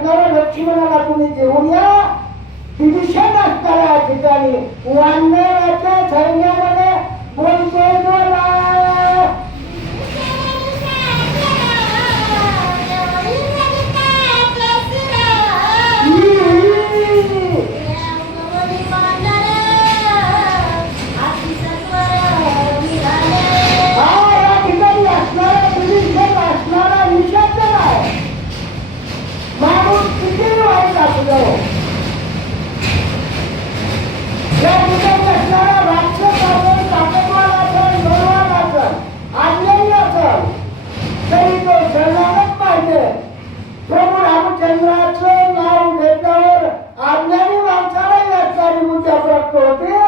असणाऱ्या लक्ष्मणाला तुम्ही घेऊन या. विभीषण असणाऱ्या ठिकाणी वानराच्या सैन्यामध्ये बोलतोय बोला. प्रभू रामचंद्राचं नाव घेतल्यावर आज्ञानी माणसाला याची मुद्दा प्राप्त होते.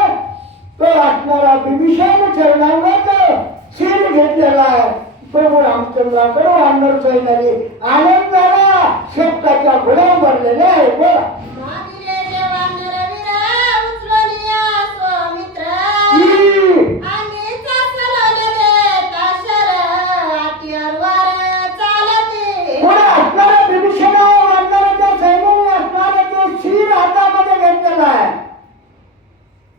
तो असणारा विभीषण चरणांवर शिर घेतलेला आहे. प्रभू रामचंद्राकडे वानर सैन्याने आनंदाला शेपटाच्या घोड्या भरलेल्या आहे. बोला.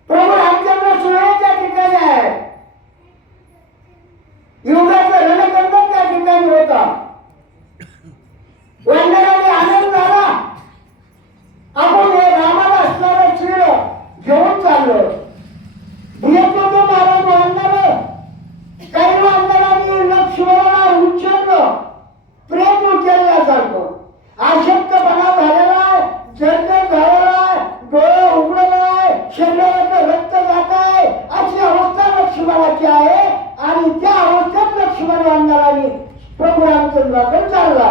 प्रभू रामचंद्र सुरेच्या ठिकाणी आहे. युगाचा रणकंदन त्या ठिकाणी होता. वानराने आनंद झाला. आपण हे रामाला असणारं शिर घेऊन चाललो. येतो तो महाराज वानर. काही वानरांनी लक्ष्मणाला उच्चारलं. प्रेम उचलल्यासारखं आशक्तपणा झालेला आहे. जर्जर झालेला आहे. डोळे उघडलेला आहे. शरीराचं रक्त जात आहे. अशी अवस्था लक्ष्मणाची आहे. आणि त्या अवस्थेत लक्ष्मण वानराने प्रभू रामचंद्राकडे चालला.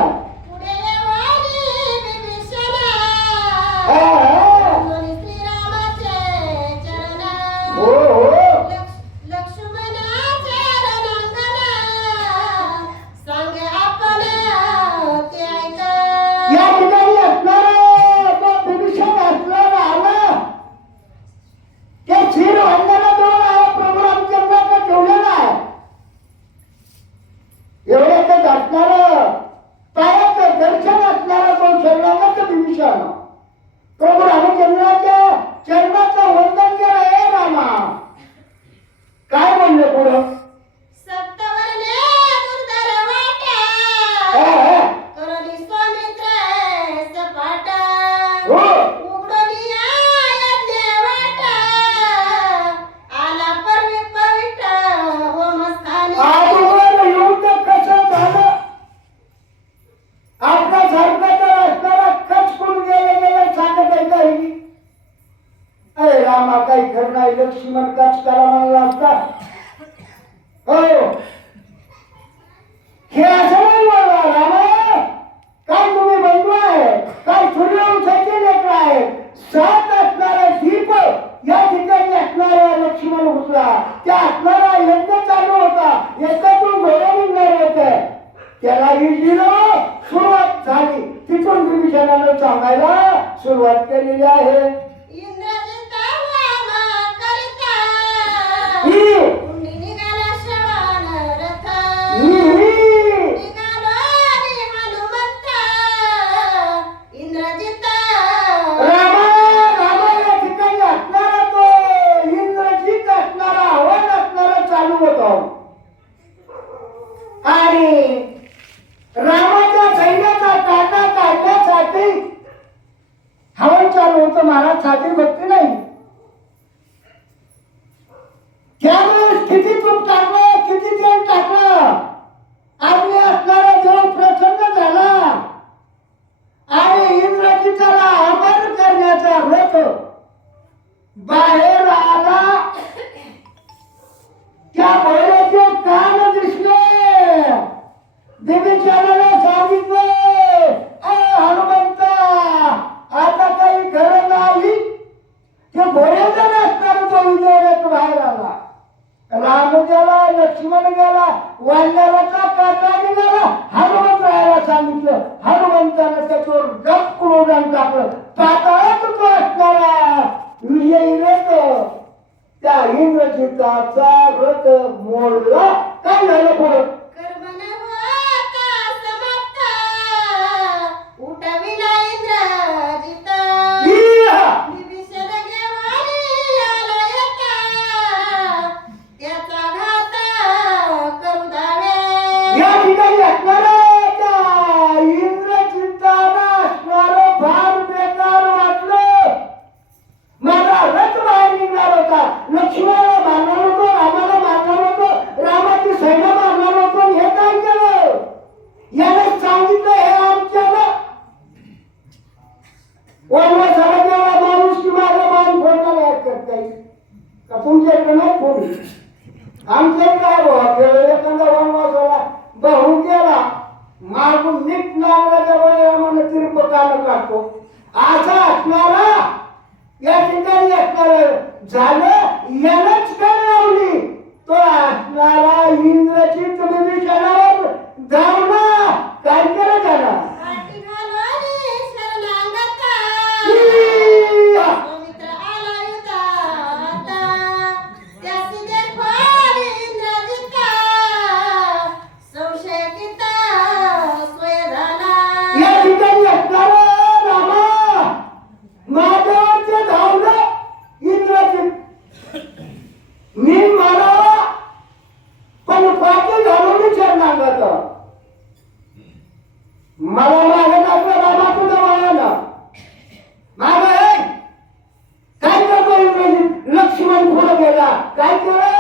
प्रभू रामचंद्राच्या चरणाचं वंदन केलं. हे रामा काय म्हणले पुढं. काही खरं नाही. लक्ष्मण कच करा म्हणला असता. हो हे असं नाही बोलला. रामा काय तुम्ही बंधू आहे. काय सूर्यवंशाचे लेकर आहे. सात असणारा दीप या ठिकाणी असणारा लक्ष्मण घुसला. त्या असणारा यज्ञ चालू होता. यज्ञातून घोडे निघणार होते. त्याला दिलं. सुरुवात झाली. तिथून विभीषणानं सांगायला सुरुवात केलेली आहे. आणि रामाच्या सैन्याचा काढा काढण्यासाठी हवन चालू होतं. महाराज साधी भक्ती नाही. त्यावेळेस किती तूप टाकलं. किती तेल टाकलं. आपले असणारा देव प्रसन्न झाला. आणि इंद्रजिताला अमर करण्याचा रथ बाहेर आला. त्या बैलाचे कान दिसले. विभीषणाला सांगितलं हनुमंता आता काही खरं नाही. ते घोड्याचा असणार तो विजय रथ बाहेर आला. राम गेला. लक्ष्मण गेला. वानराचा काटा निघाला. हनुमंतरायाला सांगितलं. हनुमंतानं त्याच्यावर गप कुळून टाकलं. पाताळात तो असणारा विजयी रथ त्या इंद्रजिताचा रथ मोडला. काय झालं पुढं. उठविला डोकाला काढतो असा असणारा या ठिकाणी असणार झालं यालाच काय लावली तो असणारा इंद्रजित विभीषणावर धावला काय केलं त्याला मी मला पण पाठी घालून विचारणार मला मागत आपल्या बाबा तुझा मायाला माग काय करतो इंग्रजी लक्ष्मण पुढे गेला काय केलं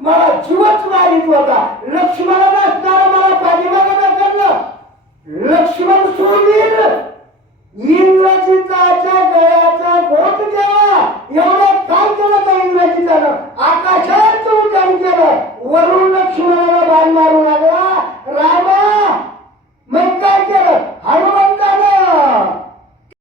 मला जीवच मारित होता लक्ष्मणाला असणारा मला पाठीमागे करलं लक्ष्मण सोडील इंग्रजीचा गळ्याचा बोट द्यावा एवढं काय केलं त्या इंग्रजीचं आकाशात उड्डाण केलं वरून लक्ष्मणाला बाण मारू लागला रामा मग काय केलं हनुमान